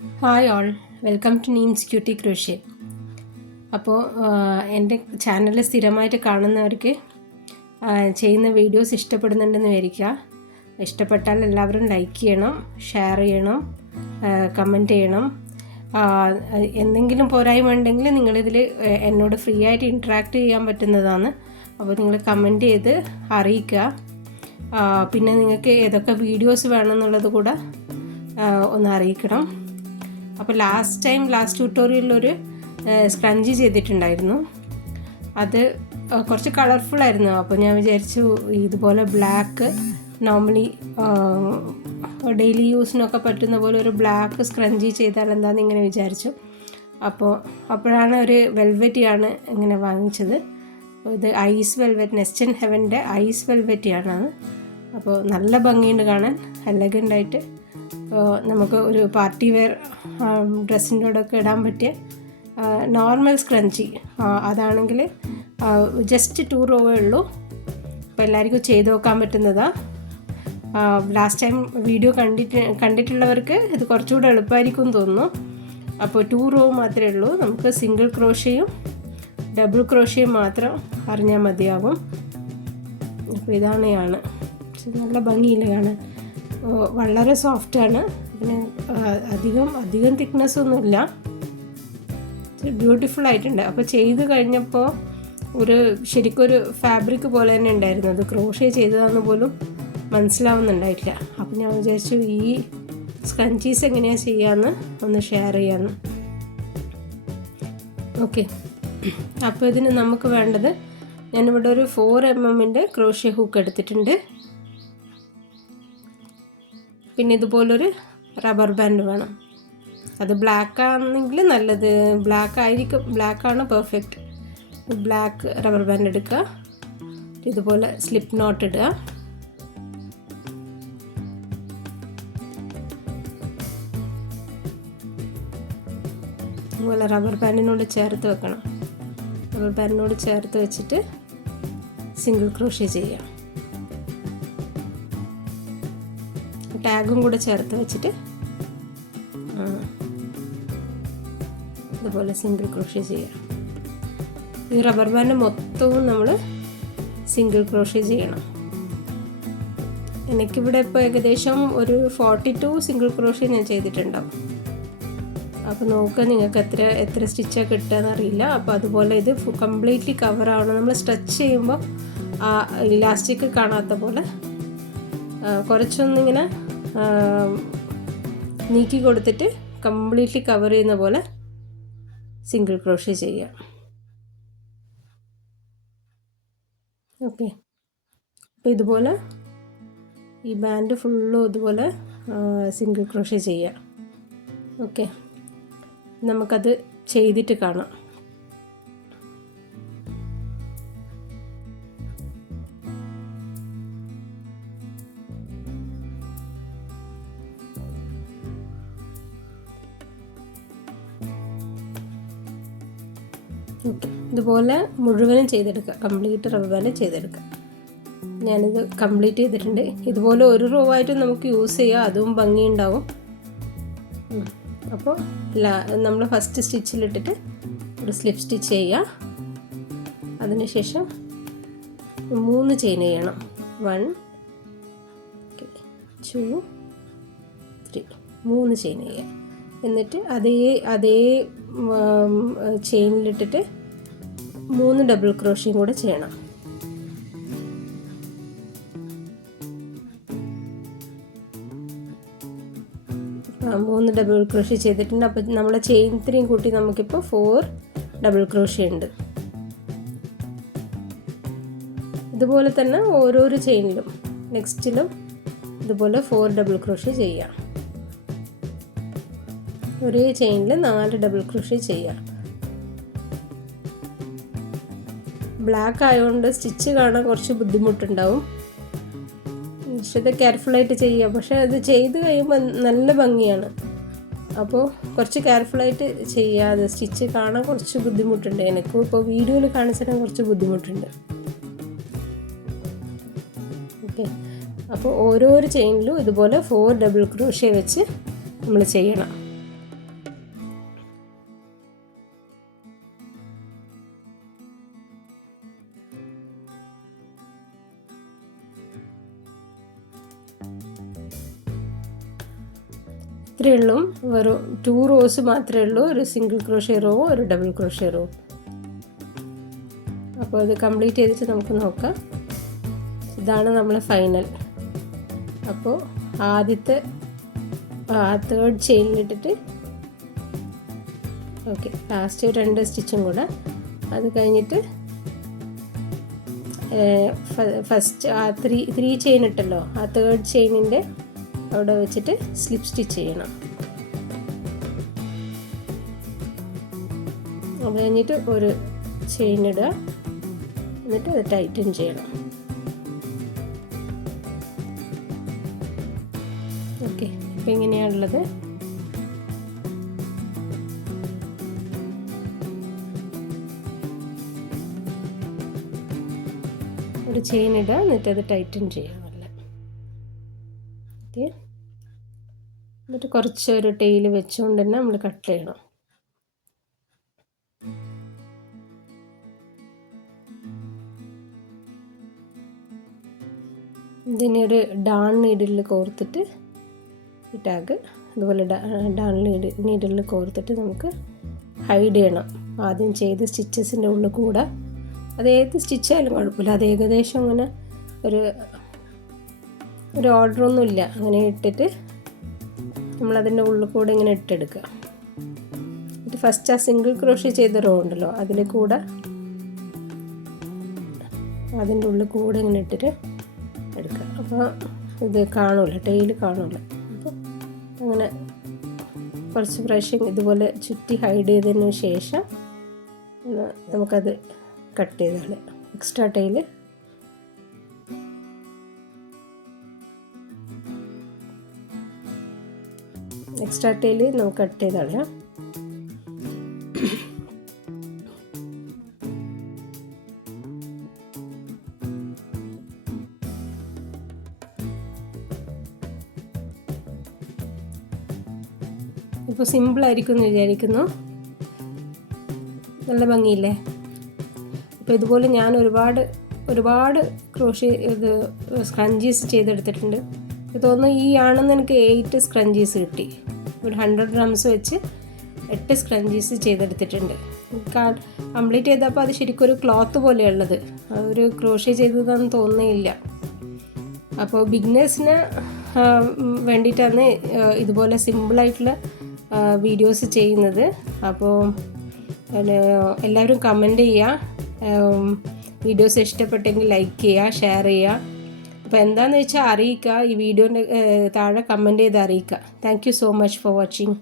Hi all, welcome to Neem's cutie crochet. അപ്പോൾ എൻ്റെ channel സ്ഥിരമായിട്ട് കാണുന്നവർക്ക് ചെയ്യുന്ന വീഡിയോസ് ഇഷ്ടപ്പെടുന്നുണ്ടെന്ന് വിചാരിക്കുക. ഇഷ്ടപ്പെട്ടാൽ എല്ലാവരും ലൈക്ക് ചെയ്യണം, ഷെയർ ചെയ്യണം, കമൻറ്റ് ചെയ്യണം. എന്തെങ്കിലും പോരായ്മ ഉണ്ടെങ്കിൽ നിങ്ങളിതിൽ എന്നോട് ഫ്രീ ആയിട്ട് ഇൻട്രാക്ട് ചെയ്യാൻ പറ്റുന്നതാണ്. അപ്പോൾ നിങ്ങൾ കമൻറ്റ് ചെയ്ത് അറിയിക്കുക. പിന്നെ നിങ്ങൾക്ക് ഏതൊക്കെ വീഡിയോസ് വേണമെന്നുള്ളത് കൂടെ ഒന്ന് അറിയിക്കണം. അപ്പോൾ ലാസ്റ്റ് ട്യൂട്ടോറിയലിലൊരു സ്ക്രഞ്ചി ചെയ്തിട്ടുണ്ടായിരുന്നു. അത് കുറച്ച് കളർഫുള്ളായിരുന്നു. അപ്പോൾ ഞാൻ വിചാരിച്ചു ഇതുപോലെ ബ്ലാക്ക് നോർമലി ഡെയിലി യൂസിനൊക്കെ പറ്റുന്ന പോലെ ഒരു ബ്ലാക്ക് സ്ക്രഞ്ചി ചെയ്താൽ എന്താണെന്ന് ഇങ്ങനെ വിചാരിച്ചു. അപ്പോഴാണ് ഒരു വെൽവെറ്റിയാണ് ഇങ്ങനെ വാങ്ങിച്ചത്. ഇത് ഐസ് വെൽവെറ്റ്, നെസ്റ്റ് ഇൻ ഹെവൻ്റെ ഐസ് വെൽവെറ്റിയാണ്. അപ്പോൾ നല്ല ഭംഗിയുണ്ട് കാണാൻ, എലഗൻ്റായിട്ട്. നമുക്ക് ഒരു പാർട്ടി വെയർ ഡ്രസ്സിൻ്റെ കൂടെയൊക്കെ ഇടാൻ പറ്റിയ നോർമൽ സ്ക്രഞ്ചി. അതാണെങ്കിൽ ജസ്റ്റ് 2 റോവേ ഉള്ളൂ. അപ്പോൾ എല്ലാവർക്കും ചെയ്ത് നോക്കാൻ പറ്റുന്നതാണ്. ലാസ്റ്റ് ടൈം വീഡിയോ കണ്ടിട്ടുള്ളവർക്ക് ഇത് കുറച്ചുകൂടെ എളുപ്പമായിരിക്കും എന്ന് തോന്നുന്നു. അപ്പോൾ 2 റോ മാത്രമേ ഉള്ളൂ. നമുക്ക് സിംഗിൾ ക്രോഷ്യയും ഡബിൾ ക്രോഷ്യയും മാത്രം അറിഞ്ഞാൽ മതിയാകും. അപ്പോൾ ഇതാണ് നല്ല ഭംഗിയില്ല കാണാൻ. വളരെ സോഫ്റ്റാണ്. പിന്നെ അധികം തിക്നെസ്സൊന്നുമില്ല. ബ്യൂട്ടിഫുൾ ആയിട്ടുണ്ട്. അപ്പോൾ ചെയ്ത് കഴിഞ്ഞപ്പോൾ ശരിക്കൊരു ഫാബ്രിക് പോലെ തന്നെ ഉണ്ടായിരുന്നു. അത് ക്രോഷ്യ ചെയ്തതാണെന്ന് പോലും മനസ്സിലാവുന്നുണ്ടായിട്ടില്ല. അപ്പോൾ ഞാൻ വിചാരിച്ചു ഈ സ്ക്രഞ്ചീസ് എങ്ങനെയാണ് ചെയ്യാമെന്ന് ഒന്ന് ഷെയർ ചെയ്യാമെന്ന്. ഓക്കെ, അപ്പോൾ ഇതിന് നമുക്ക് വേണ്ടത്, ഞാനിവിടെ ഒരു 4 mm ക്രോഷ്യ ഹൂക്ക് എടുത്തിട്ടുണ്ട്. പിന്നെ ഇതുപോലൊരു റബ്ബർ ബാൻഡ് വേണം. അത് ബ്ലാക്ക് ആണെങ്കിൽ നല്ലത്. ബ്ലാക്കാണ് പെർഫെക്റ്റ്. ബ്ലാക്ക് റബ്ബർ ബാൻഡ് എടുക്കുക. ഇതുപോലെ സ്ലിപ്പ് നോട്ട് ഇടുക. അതുപോലെ റബ്ബർ ബാൻഡിനോട് ചേർത്ത് വെക്കണം. റബ്ബർ ബാൻഡിനോട് ചേർത്ത് വെച്ചിട്ട് സിംഗിൾ ക്രോഷ്യ ചെയ്യാം. ടാഗും കൂടെ ചേർത്ത് വെച്ചിട്ട് ഇതുപോലെ സിംഗിൾ ക്രോഷ്യ ചെയ്യാം. ഈ റബ്ബർ ബാൻഡ് മൊത്തവും നമ്മൾ സിംഗിൾ ക്രോഷ്യ ചെയ്യണം. എനിക്കിവിടെ ഇപ്പോൾ ഏകദേശം ഒരു 42 സിംഗിൾ ക്രോഷ്യ ഞാൻ ചെയ്തിട്ടുണ്ടാവും. അപ്പോൾ നോക്കുക നിങ്ങൾക്ക് എത്ര സ്റ്റിച്ചാണ് കിട്ടുകയെന്നറിയില്ല. അപ്പോൾ അതുപോലെ ഇത് കംപ്ലീറ്റ്ലി കവറാവണം. നമ്മൾ സ്ട്രെച്ച് ചെയ്യുമ്പോൾ ആ ഇലാസ്റ്റിക് കാണാത്ത പോലെ കുറച്ചൊന്നിങ്ങനെ നീക്കി കൊടുത്തിട്ട് കംപ്ലീറ്റ്ലി കവർ ചെയ്യുന്ന പോലെ സിംഗിൾ ക്രോഷ്യ ചെയ്യാം. ഓക്കെ, അപ്പോൾ ഇതുപോലെ ഈ ബാൻഡ് ഫുള്ളും ഇതുപോലെ സിംഗിൾ ക്രോഷ്യ ചെയ്യാം. ഓക്കെ, നമുക്കത് ചെയ്തിട്ട് കാണാം. ഓക്കെ, ഇതുപോലെ മുഴുവനും ചെയ്തെടുക്കുക. കംപ്ലീറ്റ് റബ്ബർ ബാൻഡ് ചെയ്തെടുക്കുക. ഞാനിത് കംപ്ലീറ്റ് ചെയ്തിട്ടുണ്ട്. ഇതുപോലെ ഒരു റോ ആയിട്ട് നമുക്ക് യൂസ് ചെയ്യാം, അതും ഭംഗിയുണ്ടാവും. അപ്പോൾ നമ്മൾ ഫസ്റ്റ് സ്റ്റിച്ചിലിട്ടിട്ട് ഒരു സ്ലിപ്പ് സ്റ്റിച്ച് ചെയ്യുക. അതിനുശേഷം 3 ചെയിൻ ചെയ്യണം. 1 2 3 3 ചെയിൻ ചെയ്യുക. എന്നിട്ട് അതേ ചെയിനിലിട്ടിട്ട് 3 ഡബിൾ ക്രോഷ്യയും കൂടെ ചെയ്യണം. മൂന്ന് ഡബിൾ ക്രോഷ്യ ചെയ്തിട്ടുണ്ട്. അപ്പോൾ നമ്മളെ ചെയിൻ 3 കൂട്ടി നമുക്കിപ്പോൾ 4 ഡബിൾ ക്രോഷ്യ ഉണ്ട്. ഇതുപോലെ തന്നെ ഓരോരോ ചെയിനിലും നെക്സ്റ്റിലും ഇതുപോലെ 4 ഡബിൾ ക്രോഷ്യ ചെയ്യാം. ഒരേ ചെയിനിൽ 4 ഡബിൾ ക്രോഷ്യ ചെയ്യാം. ബ്ലാക്ക് ആയതുകൊണ്ട് സ്റ്റിച്ച് കാണാൻ കുറച്ച് ബുദ്ധിമുട്ടുണ്ടാവും. പക്ഷെ ഇത് കെയർഫുള്ളായിട്ട് ചെയ്യുക. പക്ഷേ അത് ചെയ്ത് കഴിയുമ്പോൾ നല്ല ഭംഗിയാണ്. അപ്പോൾ കുറച്ച് കെയർഫുള്ളായിട്ട് ചെയ്യാതെ സ്റ്റിച്ച് കാണാൻ കുറച്ച് ബുദ്ധിമുട്ടുണ്ട്. എനിക്കും ഇപ്പോൾ വീഡിയോയിൽ കാണിച്ചാൽ കുറച്ച് ബുദ്ധിമുട്ടുണ്ട്. ഓക്കെ, അപ്പോൾ ഓരോരോ ചെയിനിലും ഇതുപോലെ 4 ഡബിൾ ക്രോഷ്യ വെച്ച് നമ്മൾ ചെയ്യണം. ഇത്രയേ ഉള്ളൂ. വെറും 2 റോസ് മാത്രമേ ഉള്ളൂ, ഒരു സിംഗിൾ ക്രോഷ്യ റോ, ഒരു ഡബിൾ ക്രോഷ്യ റോ. അപ്പോൾ അത് കംപ്ലീറ്റ് ചെയ്തിട്ട് നമുക്ക് നോക്കാം. ഇതാണ് നമ്മൾ ഫൈനൽ. അപ്പോൾ ആദ്യത്തെ 3rd ചെയിനിലിട്ടിട്ട് ഓക്കെ, ലാസ്റ്റ് 2 സ്റ്റിച്ചും കൂടെ. അത് കഴിഞ്ഞിട്ട് ഫസ്റ്റ് 3 ചെയിൻ ഇട്ടല്ലോ, 3rd ചെയിനിൻ്റെ അവിടെ വെച്ചിട്ട് സ്ലിപ്പ് സ്റ്റിച്ച് ചെയ്യണം. അത് കഴിഞ്ഞിട്ട് ഒരു ചെയിൻ ഇടുക, എന്നിട്ട് അത് ടൈറ്റൻ ചെയ്യണം. ഓക്കെ, ഇപ്പം ഇങ്ങനെയാണുള്ളത്. ഒരു ചെയിൻ ഇടുക, എന്നിട്ട് അത് ടൈറ്റൻ ചെയ്യുക. ഓക്കെ, എന്നിട്ട് കുറച്ചൊരു ടെയിൽ വെച്ചുകൊണ്ട് തന്നെ നമ്മൾ കട്ട് ചെയ്യണം. ഇതിനൊരു ഡാൺ നീഡിൽ കോർത്തിട്ട് ഈ ടാഗ് അതുപോലെ ഡാൺ നീഡിൽ കോർത്തിട്ട് നമുക്ക് ഹൈഡ് ചെയ്യണം. ആദ്യം ചെയ്ത സ്റ്റിച്ചസിൻ്റെ ഉള്ളിൽ കൂടെ, അത് ഏത് സ്റ്റിച്ചായാലും കുഴപ്പമില്ല, അത് ഏകദേശം അങ്ങനെ ഒരു ഓർഡറൊന്നുമില്ല, അങ്ങനെ ഇട്ടിട്ട് നമ്മളതിൻ്റെ ഉള്ളിൽ കൂടെ ഇങ്ങനെ ഇട്ടെടുക്കുക. എന്നിട്ട് ഫസ്റ്റ് ആ സിംഗിൾ ക്രോഷ്യ ചെയ്ത റോ ഉണ്ടല്ലോ, അതിൽ കൂടെ അതിൻ്റെ ഉള്ളിൽ കൂടെ ഇങ്ങനെ ഇട്ടിട്ട് എടുക്കുക. അപ്പോൾ ഇത് കാണില്ല, ടെയിൽ കാണില്ല. അപ്പോൾ അങ്ങനെ കുറച്ച് പ്രാവശ്യം ഇതുപോലെ ചുറ്റി ഹൈഡ് ചെയ്തതിന് ശേഷം നമുക്കത് കട്ട് ചെയ്താണ് എക്സ്ട്രാ ടെയിൽ. നമുക്ക് കട്ട് ചെയ്ത് കളയാം. ഇപ്പോൾ സിമ്പിളായിരിക്കും എന്ന് വിചാരിക്കുന്നു. നല്ല ഭംഗിയില്ലേ? അപ്പോൾ ഇതുപോലെ ഞാൻ ഒരുപാട് ക്രോഷ്യ സ്ക്രഞ്ചീസ് ചെയ്തെടുത്തിട്ടുണ്ട്. എനിക്ക് തോന്നുന്നു ഈ ആണെന്ന് എനിക്ക് 8 സ്ക്രഞ്ചീസ് കിട്ടി. ഒരു 100 grams വെച്ച് 8 സ്ക്രഞ്ചീസ് ചെയ്തെടുത്തിട്ടുണ്ട്. കംപ്ലീറ്റ് ചെയ്തപ്പോൾ അത് ശരിക്കും ഒരു ക്ലോത്ത് പോലെയുള്ളത്, അതൊരു ക്രോഷ്യ ചെയ്തതാണെന്ന് തോന്നുന്നില്ല. അപ്പോൾ ബിഗിനേഴ്സിന് വേണ്ടിയിട്ടാണ് ഇതുപോലെ സിമ്പിളായിട്ടുള്ള വീഡിയോസ് ചെയ്യുന്നത്. അപ്പോൾ എല്ലാവരും കമൻറ്റ് ചെയ്യുക, വീഡിയോസ് ഇഷ്ടപ്പെട്ടെങ്കിൽ ലൈക്ക് ചെയ്യുക, ഷെയർ ചെയ്യുക. അപ്പോൾ എന്താണെന്ന് വെച്ചാൽ അറിയിക്കുക, ഈ വീഡിയോൻ്റെ താഴെ കമൻറ്റ് ചെയ്ത് അറിയിക്കുക. Thank you so much for watching.